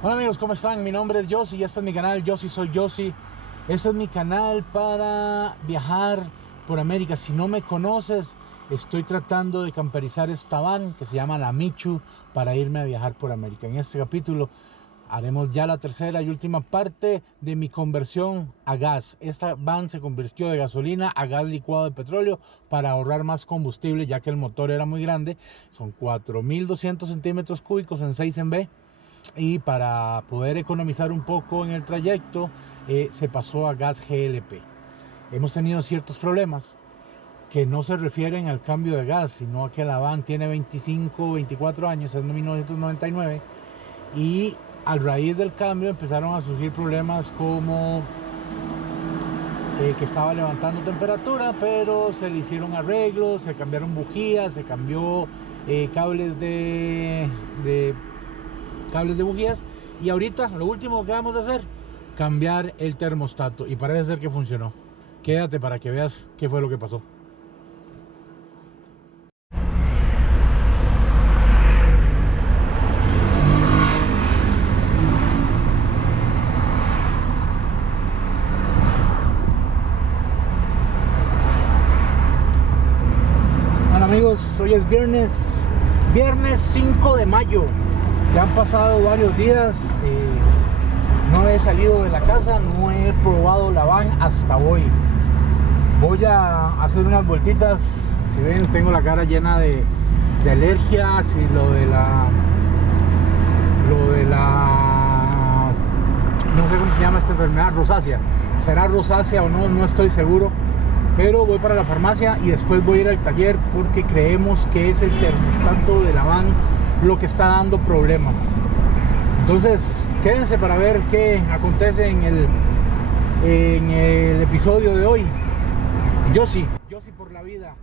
Hola amigos, ¿cómo están? Mi nombre es Yossi y este es mi canal, Yossi Soy Yossi. Este es mi canal para viajar por América. Si no me conoces, estoy tratando de camperizar esta van que se llama la Michu para irme a viajar por América. En este capítulo haremos ya la tercera y última parte de mi conversión a gas. Esta van se convirtió de gasolina a gas licuado de petróleo para ahorrar más combustible, ya que el motor era muy grande. Son 4.200 centímetros cúbicos en 6 en B. Y para poder economizar un poco en el trayecto, se pasó a gas GLP. Hemos tenido ciertos problemas que no se refieren al cambio de gas, sino a que la van tiene 25, 24 años, es de 1999, y a raíz del cambio empezaron a surgir problemas como que estaba levantando temperatura, pero se le hicieron arreglos, se cambiaron bujías, se cambió cables de bujías, y ahorita lo último que vamos a hacer, cambiar el termostato, y parece ser que funcionó. Quédate para que veas qué fue lo que pasó. Bueno amigos, hoy es viernes 5 de mayo. Ya han pasado varios días, no he salido de la casa, no he probado la van hasta hoy. Voy a hacer unas vueltitas. Si ven, tengo la cara llena de alergias y lo de la no sé cómo se llama esta enfermedad, rosácea. ¿Será rosácea o no? No estoy seguro. Pero voy para la farmacia y después voy a ir al taller porque creemos que es el termostato de la van lo que está dando problemas. Entonces quédense para ver qué acontece en el episodio de hoy. Yossi por la vida.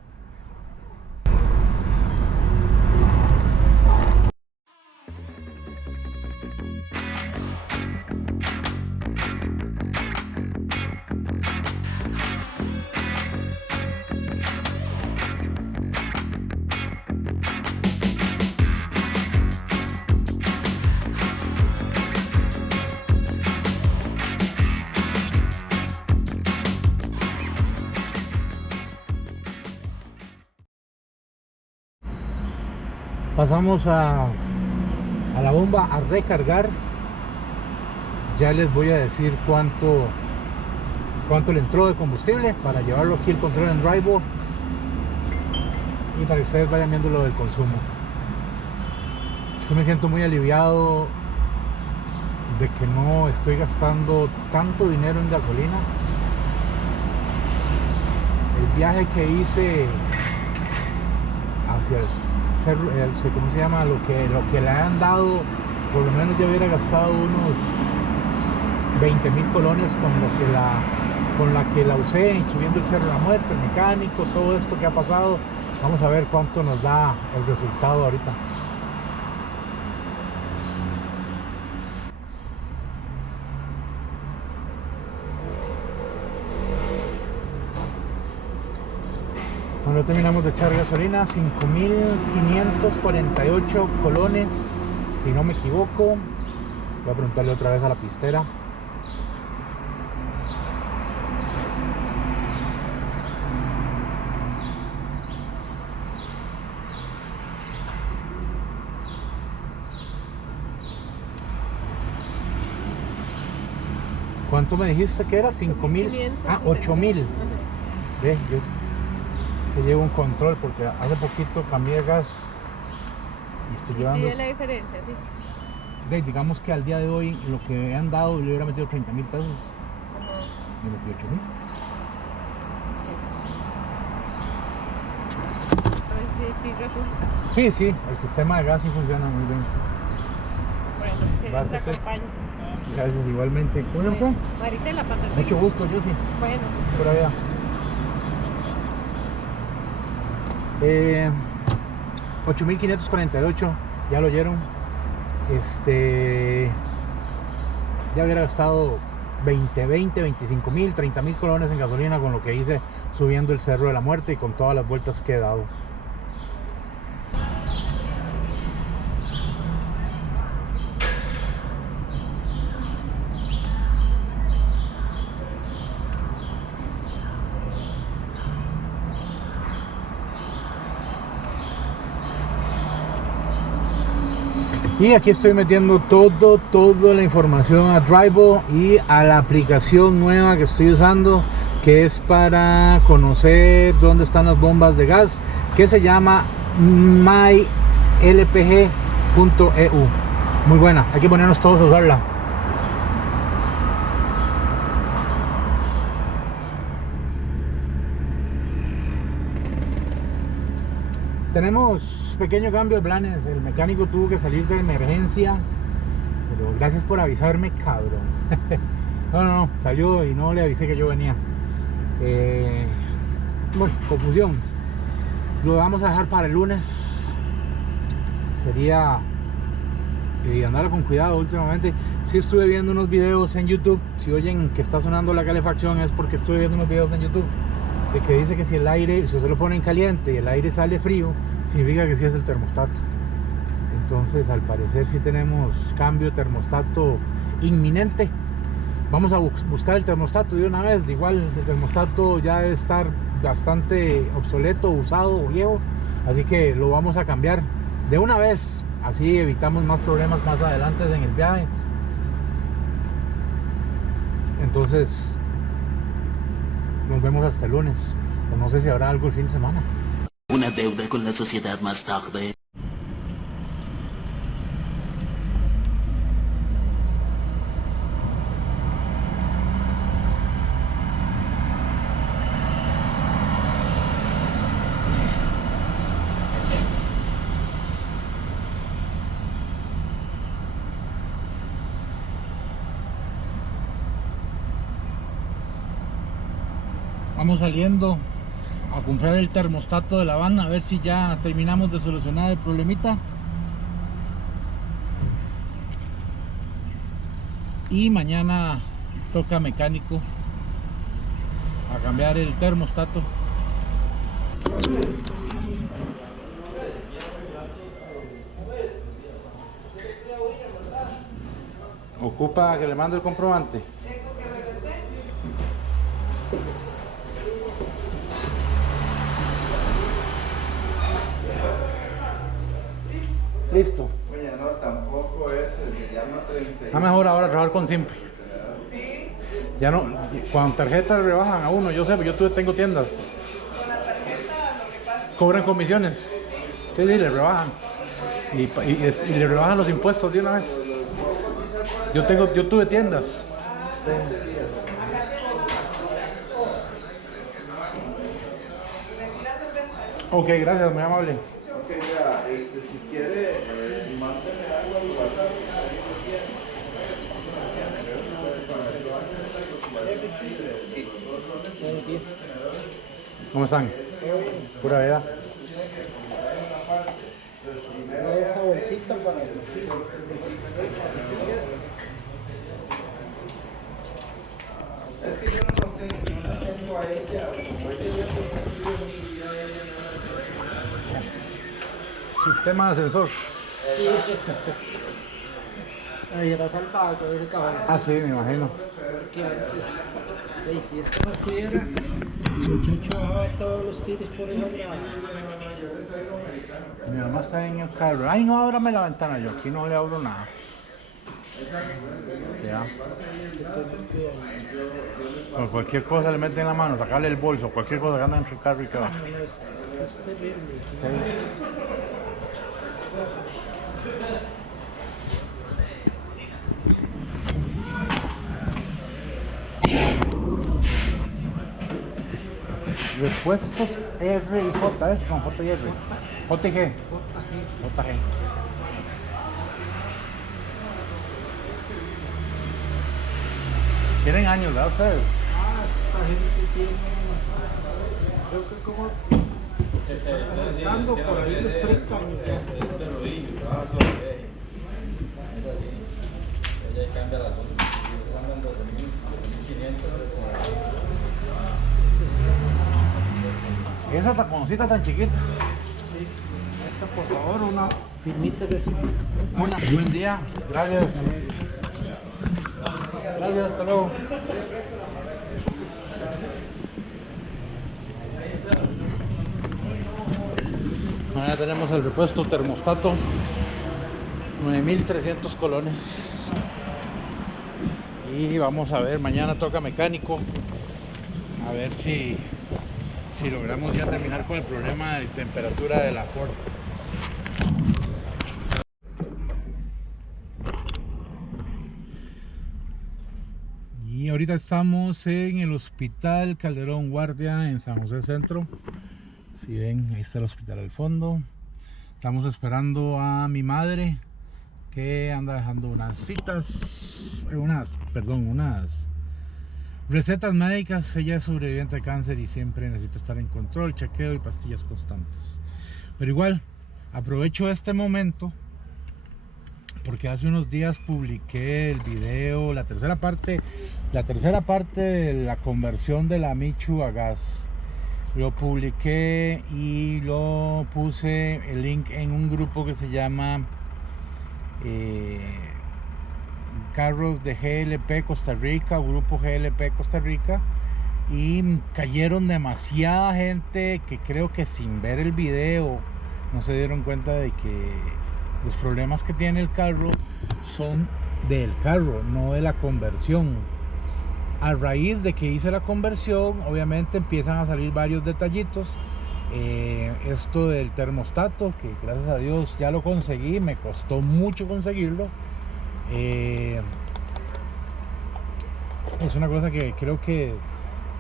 Pasamos a la bomba a recargar. Ya les voy a decir cuánto le entró de combustible para llevarlo aquí el control en Drive y para que ustedes vayan viendo lo del consumo. Yo me siento muy aliviado de que no estoy gastando tanto dinero en gasolina. El viaje que hice hacia ¿cómo se llama? Lo que le han dado, por lo menos yo hubiera gastado unos 20.000 colones con la que la usé subiendo el Cerro de la Muerte, el mecánico, todo esto que ha pasado. Vamos a ver cuánto nos da el resultado ahorita. Bueno, terminamos de echar gasolina, 5.548 colones, si no me equivoco. Voy a preguntarle otra vez a la pistera. ¿Cuánto me dijiste que era? 5.000. Ah, 8.000. Ve, yo llevo un control porque hace poquito cambié gas y estoy llevando. Sí, la diferencia, sí. Digamos que al día de hoy lo que me han dado, le hubiera metido 30.000 pesos. Me metí 8.000. Sí, resulta. Sí, el sistema de gas sí funciona muy bien. Bueno, que Dios te acompañe. Gracias, igualmente. ¿Cómo se llama? Marisela, pasa. Mucho gusto, yo sí. Bueno. Por allá. 8.548, ya lo oyeron. Ya hubiera gastado 25.000, 30.000 colones en gasolina con lo que hice subiendo el Cerro de la Muerte y con todas las vueltas que he dado. Y aquí estoy metiendo toda la información a Driveable y a la aplicación nueva que estoy usando, que es para conocer dónde están las bombas de gas, que se llama mylpg.eu. Muy buena, hay que ponernos todos a usarla. Tenemos pequeño cambio de planes. El mecánico tuvo que salir de emergencia, pero gracias por avisarme, cabrón. No, salió y no le avisé que yo venía. Bueno, confusión. Lo vamos a dejar para el lunes. Sería andar con cuidado últimamente. Si estuve viendo unos videos en YouTube. Si oyen que está sonando la calefacción, es porque estuve viendo unos videos en YouTube de que dice que si el aire, si usted lo pone en caliente y el aire sale frío, significa que sí es el termostato. Entonces, al parecer sí tenemos cambio de termostato inminente. Vamos a buscar el termostato de una vez. Igual el termostato ya debe estar bastante obsoleto, usado o viejo, así que lo vamos a cambiar de una vez. Así evitamos más problemas más adelante en el viaje. Entonces, nos vemos hasta el lunes. O no sé si habrá algo el fin de semana. Una deuda con la sociedad más tarde. Vamos saliendo a comprar el termostato de la van, a ver si ya terminamos de solucionar el problemita. Y mañana toca mecánico a cambiar el termostato. Ocupa que le mande el comprobante. Listo. Oye, no, tampoco se llama 30. Está mejor ahora trabajar con Simple. Ya no, cuando tarjeta le rebajan a uno, yo sé, yo tengo tiendas. Con la tarjeta lo que pasa. Cobran comisiones. Sí, le rebajan. Y le rebajan los impuestos de una vez. Yo tuve tiendas. Ok, gracias, muy amable. Ok, mira, si quiere, mándeme algo al WhatsApp. ¿Cómo están? Pura vida. Esa bolsita para Es que yo no tengo a ella. Sistema de ascensor. ahí era saltado con ese caballo. Ah, sí, me imagino. Que antes, si esto no estuviera, el muchacho bajaba todos los tiros por esa grada. Mi mamá está en el carro. Ay, no, ábrame la ventana. Yo aquí no le abro nada. Ya. Por cualquier cosa le meten la mano, sacarle el bolso, cualquier cosa que anda dentro del carro y que va. Es terrible. Repuestos R y J, es con J y R. JG. JG. Tienen años, ¿verdad ustedes? Esta gente tiene, creo que como están por ahí los 30 años. Esa taponcita tan chiquita. Esta, por favor, una firmita que Buen día. Gracias. Gracias, hasta luego. Ya tenemos el repuesto termostato. 9.300 colones. Y vamos a ver, mañana toca mecánico. A ver si logramos ya terminar con el problema de temperatura de la Ford. Y ahorita estamos en el Hospital Calderón Guardia en San José Centro. Si ven, ahí está el hospital al fondo. Estamos esperando a mi madre, que anda dejando unas citas, unas recetas médicas. Ella es sobreviviente de cáncer y siempre necesita estar en control, chequeo y pastillas constantes. Pero igual, aprovecho este momento porque hace unos días publiqué el video, la tercera parte de la conversión de la Michu a gas. Lo publiqué y lo puse el link en un grupo que se llama Carros de GLP Costa Rica, grupo GLP Costa Rica, y cayeron demasiada gente que creo que sin ver el video no se dieron cuenta de que los problemas que tiene el carro son del carro, no de la conversión. A raíz de que hice la conversión, obviamente empiezan a salir varios detallitos. Esto del termostato, que gracias a Dios ya lo conseguí, me costó mucho conseguirlo. Es una cosa que creo que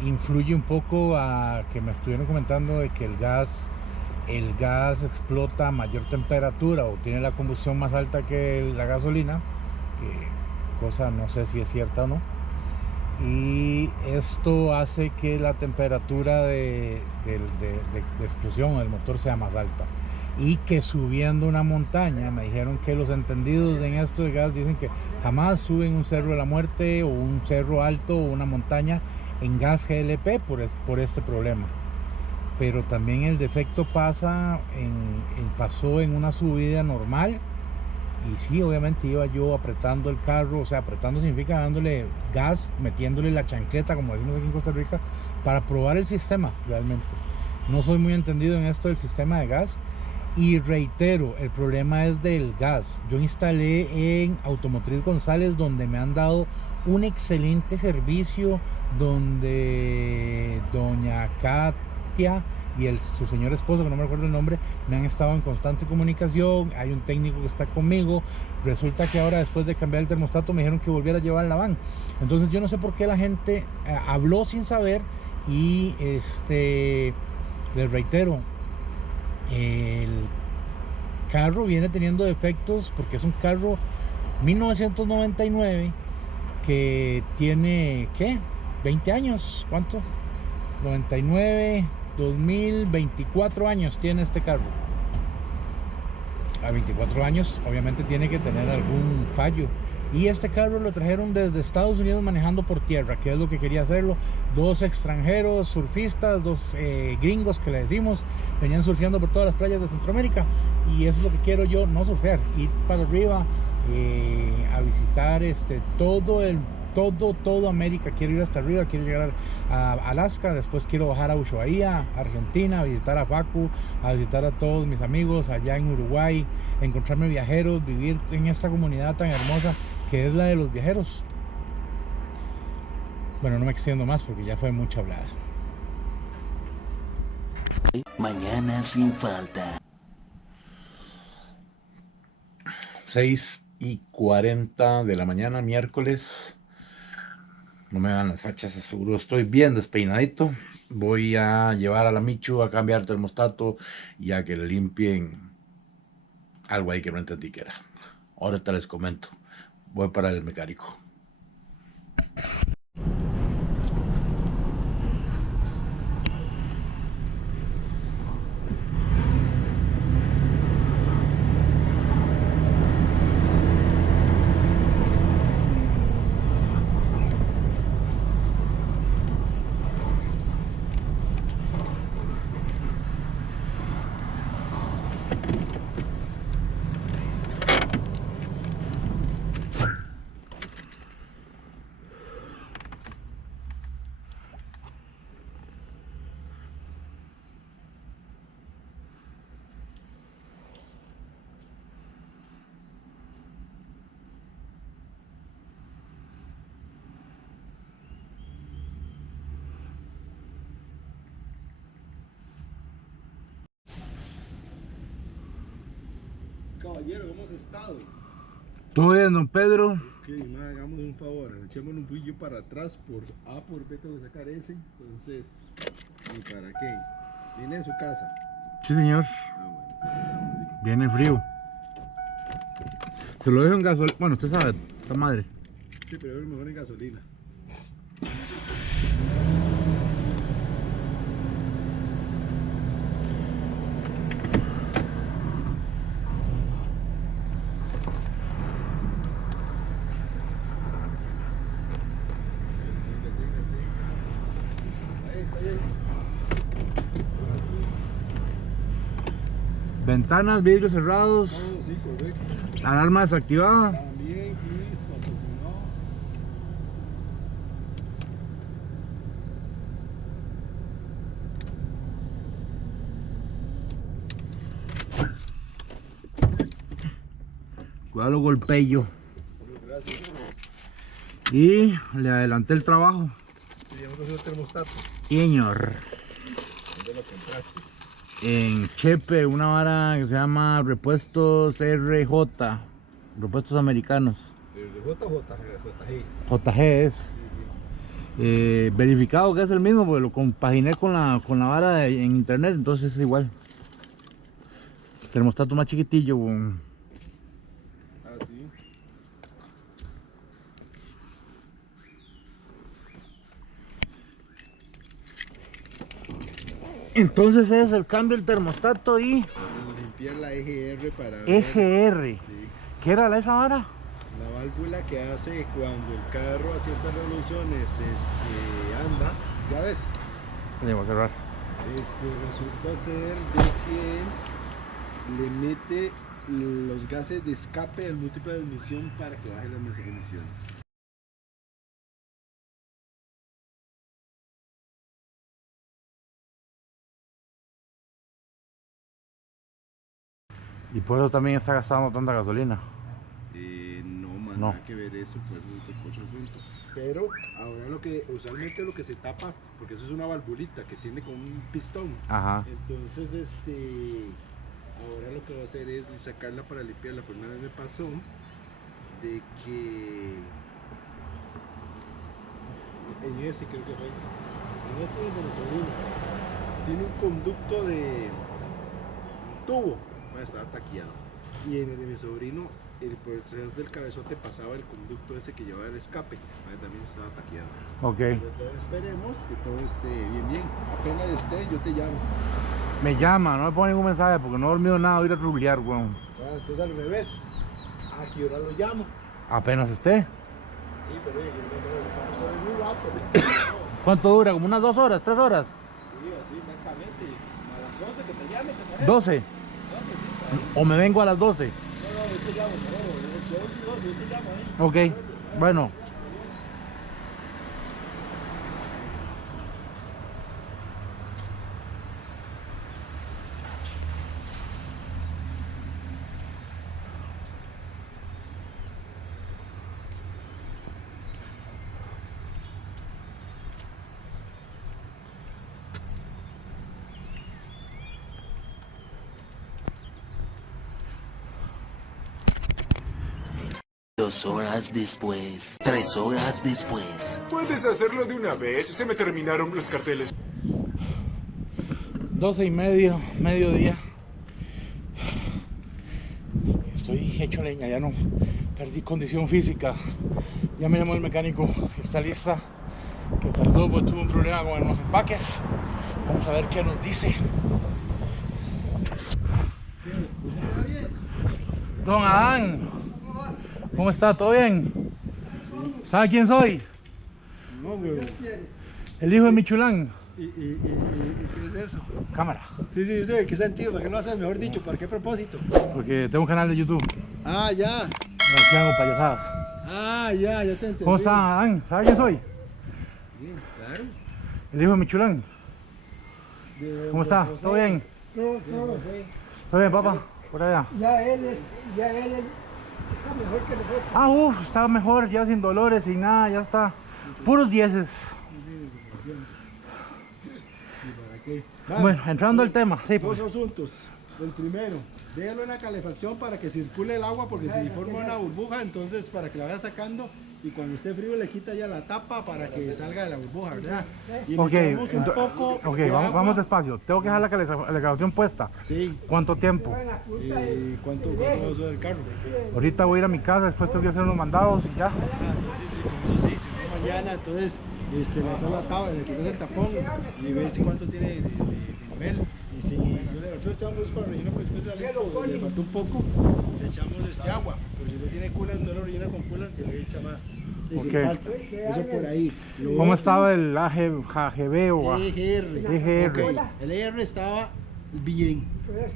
influye un poco a que me estuvieron comentando de que el gas explota a mayor temperatura o tiene la combustión más alta que la gasolina, que cosa no sé si es cierta o no. Y esto hace que la temperatura de explosión del motor sea más alta, y que subiendo una montaña, me dijeron que los entendidos en esto de gas dicen que jamás suben un cerro de la muerte o un cerro alto o una montaña en gas GLP por este problema. Pero también el defecto pasó en una subida normal. Y sí, obviamente iba yo apretando el carro, o sea, apretando significa dándole gas, metiéndole la chancleta, como decimos aquí en Costa Rica, para probar el sistema realmente. No soy muy entendido en esto del sistema de gas. Y reitero, el problema es del gas. Yo instalé en Automotriz González, donde me han dado un excelente servicio, donde doña Katia y su señor esposo, que no me recuerdo el nombre, me han estado en constante comunicación. Hay un técnico que está conmigo. Resulta que ahora, después de cambiar el termostato, me dijeron que volviera a llevar la van. Entonces yo no sé por qué la gente habló sin saber. Y les reitero, el carro viene teniendo defectos porque es un carro 1999 que tiene, ¿qué? 20 años, ¿cuánto? 99, 2000, 24 años tiene este carro. A 24 años obviamente tiene que tener algún fallo. Y este carro lo trajeron desde Estados Unidos manejando por tierra, que es lo que quería hacerlo. Dos extranjeros surfistas, dos gringos que le decimos, venían surfeando por todas las playas de Centroamérica. Y eso es lo que quiero yo, no surfear, ir para arriba, a visitar todo América. Quiero ir hasta arriba, quiero llegar a Alaska, después quiero bajar a Ushuaia, Argentina, a visitar a Facu, a visitar a todos mis amigos allá en Uruguay, encontrarme viajeros, vivir en esta comunidad tan hermosa que es la de los viajeros. Bueno, no me extiendo más porque ya fue mucha hablada. Mañana sin falta. 6:40 de la mañana, miércoles. No me dan las fachas, seguro estoy bien despeinadito. Voy a llevar a la Michu a cambiar el termostato y a que le limpien algo ahí que no entendí qué era. Ahorita les comento. Voy para el mecánico. caballero, ¿cómo has estado? Todo bien, don Pedro. Ok, ma, hagamos un favor, echémonos un poquillo para atrás, por A, por B tengo que sacar ese, entonces, ¿y para qué? Viene de su casa. Sí, señor. Ah, Viene frío. Se lo dejo en gasolina. Bueno, usted sabe, esta madre. bueno. Sí, pero es mejor en gasolina. Ahí está bien. Ventanas, vidrios cerrados. Todo sí, correcto. Alarma desactivada. También, please, porque si no... Cuidado los golpellos. Gracias. Y le adelanté el trabajo. Sí, ya me puse el termostato. Señor. ¿Dónde lo compraste? En Chepe, una vara que se llama Repuestos RJ. Repuestos americanos. JG. JG es. Verificado que es el mismo, porque lo compaginé con la vara en internet, entonces es igual. Termostato más chiquitillo. Ah, sí. Entonces es el cambio del termostato y Limpiar la EGR para ver, EGR. sí, ¿Qué era esa vara? la válvula que hace cuando el carro a ciertas revoluciones anda. Ya ves, Le voy a cerrar. resulta ser de que le mete los gases de escape al múltiple de emisión para que bajen las emisiones. Y por eso también está gastando tanta gasolina. No, man, No. nada que ver eso, pues otro asunto. Pero ahora usualmente lo que se tapa, porque eso es una valvulita que tiene como un pistón. Ajá. Entonces, ahora lo que voy a hacer es sacarla para limpiarla. Pues una vez me pasó de que en ese creo que fue, en este de mi sobrino, tiene un conducto de un tubo, estaba taqueado. Y en el de mi sobrino, por detrás del cabezote pasaba el conducto ese que llevaba el escape, también estaba taqueado. Ok. Entonces esperemos que todo esté bien. Apenas esté, yo te llamo. Me llama, no me pone ningún mensaje porque no he dormido nada, voy a ir a rulear, weón. Entonces al revés, ¿a qué hora lo llamo? Apenas esté. Sí, pero es muy rápido. ¿Cuánto dura? ¿Como unas 2 horas, 3 horas? Sí, así exactamente. A las 11 que te llame, ¿te parece? 12. O me vengo a las 12. No, yo te llamo, no, 11 y 12, yo te llamo ahí. Ok, bueno. Dos horas después. 3 horas después. Puedes hacerlo de una vez, se me terminaron los carteles. 12:30, mediodía. Estoy hecho leña, ya no perdí condición física. Ya me llamó el mecánico que está lista, que tardó, pues tuvo un problema con los empaques. Vamos a ver qué nos dice. Don Adán, ¿cómo está? ¿Todo bien? ¿Sabe quién soy? No, güey. El hijo de Michulán. ¿Y qué es eso? Cámara. Sí, ¿qué sentido? ¿Para qué lo haces? Mejor dicho, ¿para qué propósito? Porque tengo un canal de YouTube. Ah, ya. Aquí hago payasadas. Ah, ya te entendí. ¿Cómo está, Adán? ¿Sabe quién soy? Sí, claro. El hijo de Michulán. ¿Cómo está? ¿Todo bien? ¿Todo bien, papá? Por allá. Ya él está mejor que nosotros. Ah, uff, está mejor, ya sin dolores, sin nada, ya está. Puros dieces. ¿Para qué? Bueno, entrando al tema, sí, Dos pues. asuntos. El primero, déjalo en la calefacción para que circule el agua, porque si forma una burbuja, entonces para que la vaya sacando, y cuando esté frío le quita ya la tapa para que salga de la burbuja, ¿verdad? Y le Ok, echamos un poco de agua. vamos despacio. Tengo que dejar la calefacción puesta. Sí. ¿Cuánto tiempo? ¿Cuánto va a usar el carro? Ahorita voy a ir a mi casa, después tengo que hacer unos mandados y ya. Entonces sí, como eso sí, si no mañana, entonces le haces la tabla, le quitas el tapón y ves si cuánto tiene de nivel. Y si nosotros echamos para relleno, pues después le falta un poco, le echamos agua. Pero si no tiene coolant, entonces lo rellena con coolant, se le echa más. Y si le falta, eso por ahí. ¿Cómo estaba el AGB o EGR? Ok, el EGR estaba bien.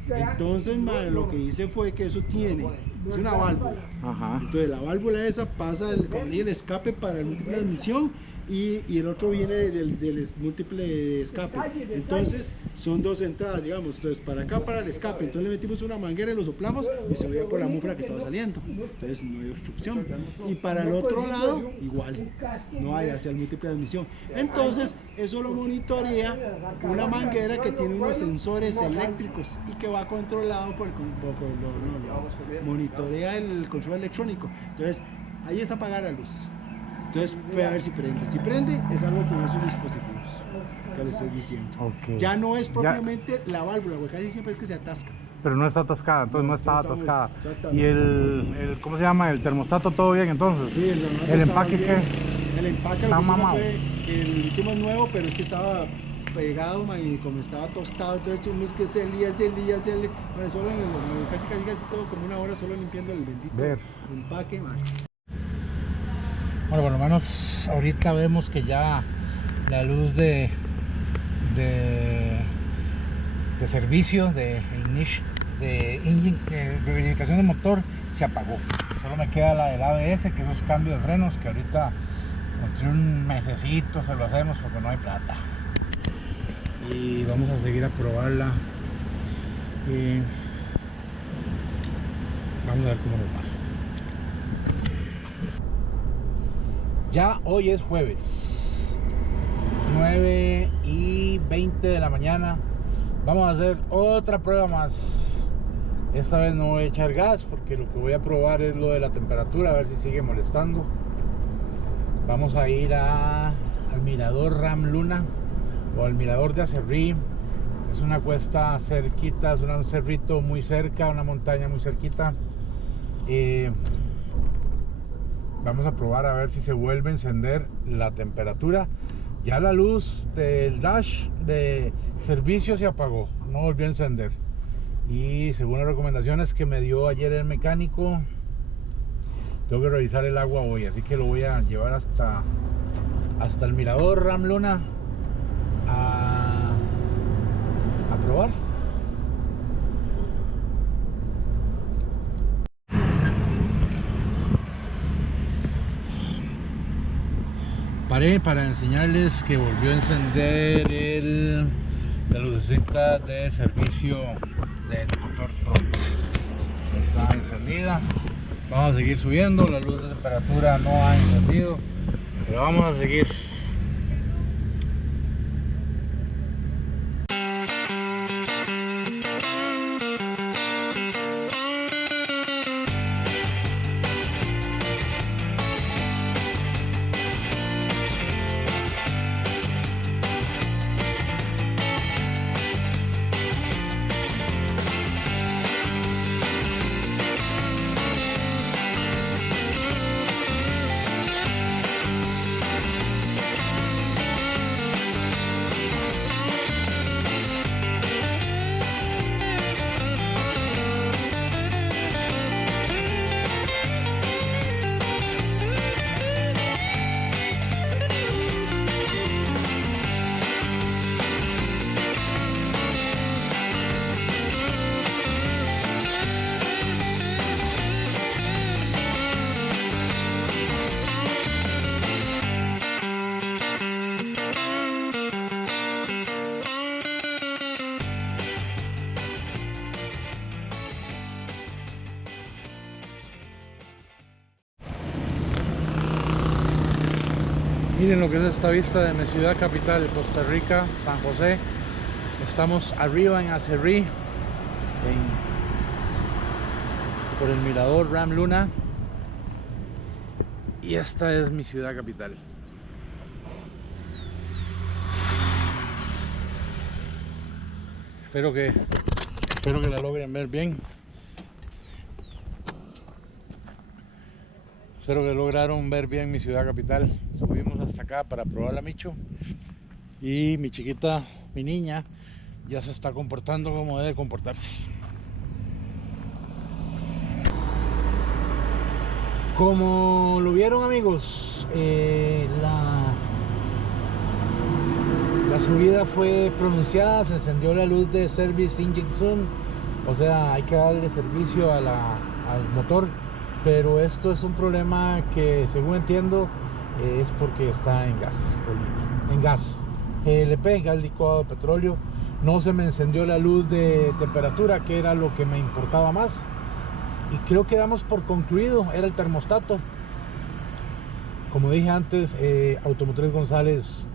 Entonces, lo que hice fue que eso es una válvula. Ajá. Entonces la válvula esa pasa el escape para el múltiple de admisión y el otro viene del múltiple de escape. Entonces son dos entradas, digamos. Entonces para acá, para el escape, entonces le metimos una manguera y lo soplamos y se veía por la mufla que estaba saliendo. Entonces no hay obstrucción. Y para el otro lado, igual, no hay hacia el múltiple de admisión. Entonces eso lo monitorea una manguera que tiene unos sensores eléctricos y que va controlado por monitorea el control electrónico. Entonces ahí es apagar la luz. Entonces voy a ver si prende. Si prende, es algo con esos dispositivos que le estoy diciendo. Okay. Ya no es propiamente la válvula, porque casi siempre es que se atasca. Pero no está atascada, entonces no estaba atascada. Exactamente. ¿Y el ¿cómo se llama? ¿El termostato todo bien entonces? Sí, ¿El empaque qué? El empaque Está lo que mamado. fue que lo hicimos nuevo, pero es que estaba pegado, man, y como estaba tostado, entonces tuvimos que se lía, bueno, solo casi todo, como una hora solo limpiando el bendito empaque, man. Bueno, por lo menos ahorita vemos que ya la luz de servicio, de verificación de motor se apagó. Solo me queda la del ABS, que esos cambios de frenos, que ahorita entre un mesecito se lo hacemos porque no hay plata. Y vamos a seguir a probarla y vamos a ver cómo nos va. Ya hoy es jueves 9:20 de la mañana. Vamos a hacer otra prueba más. Esta vez no voy a echar gas porque lo que voy a probar es lo de la temperatura, a ver si sigue molestando. Vamos a ir al mirador Ram Luna o al mirador de Acerrí. Es una cuesta cerquita, es un cerrito muy cerca, una montaña muy cerquita. Vamos a probar a ver si se vuelve a encender la temperatura. Ya la luz del dash de servicio se apagó, no volvió a encender. Y según las recomendaciones que me dio ayer el mecánico, tengo que revisar el agua hoy, así que lo voy a llevar hasta el mirador Ram Luna a probar. Paré para enseñarles que volvió a encender la lucecita de servicio del motor pronto. Está encendida. Vamos a seguir subiendo. La luz de temperatura no ha encendido, pero vamos a seguir. Miren lo que es esta vista de mi ciudad capital, Costa Rica, San José. Estamos arriba en Acerrí, por el mirador Ram Luna. Y esta es mi ciudad capital. Espero que la logren ver bien. Espero que lograron ver bien mi ciudad capital. Subimos hasta acá para probar la Micho. Y mi chiquita, mi niña, ya se está comportando como debe comportarse. Como lo vieron, amigos, la subida fue pronunciada, se encendió la luz de Service Injection, o sea, hay que darle servicio al motor, pero esto es un problema que, según entiendo, es porque está en gas, GLP, gas licuado de petróleo. No se me encendió la luz de temperatura, que era lo que me importaba más. Y creo que damos por concluido, era el termostato. Como dije antes, Automotriz González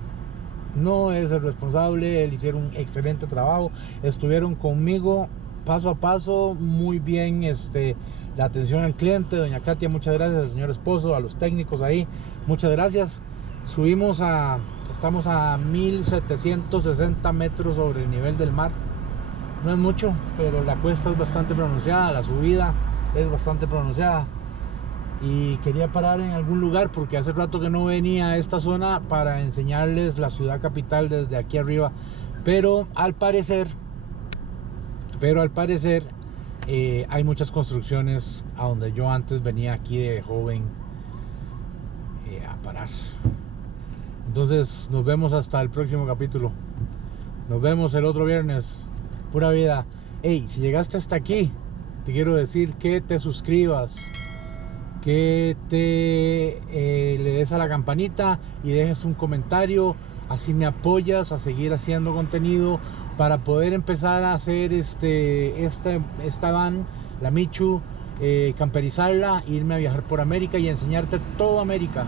no es el responsable, él hicieron un excelente trabajo, estuvieron conmigo paso a paso, muy bien, la atención al cliente, doña Katia, muchas gracias, al señor esposo, a los técnicos ahí, muchas gracias. Estamos a 1760 metros sobre el nivel del mar, no es mucho, pero la cuesta es bastante pronunciada, la subida es bastante pronunciada. Y quería parar en algún lugar porque hace rato que no venía a esta zona para enseñarles la ciudad capital desde aquí arriba, pero al parecer hay muchas construcciones a donde yo antes venía aquí de joven a parar. Entonces nos vemos hasta el próximo capítulo, nos vemos el otro viernes. Pura vida. Hey, si llegaste hasta aquí, te quiero decir que te suscribas, que le des a la campanita y dejes un comentario, así me apoyas a seguir haciendo contenido para poder empezar a hacer esta van, la Michu, camperizarla, irme a viajar por América y enseñarte toda América,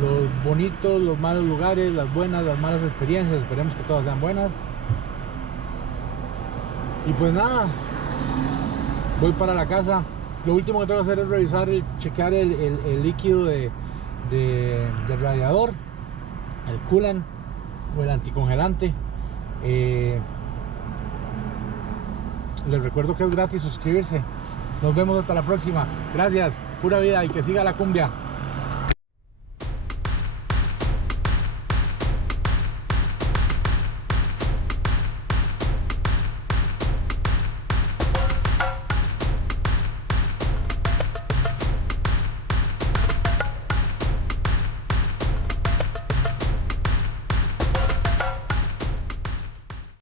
los bonitos, los malos lugares, las buenas, las malas experiencias. Esperemos que todas sean buenas. Y pues nada, voy para la casa. Lo último que tengo que hacer es revisar, checar el líquido del radiador, el coolant o el anticongelante. Les recuerdo que es gratis suscribirse. Nos vemos hasta la próxima. Gracias, pura vida, y que siga la cumbia.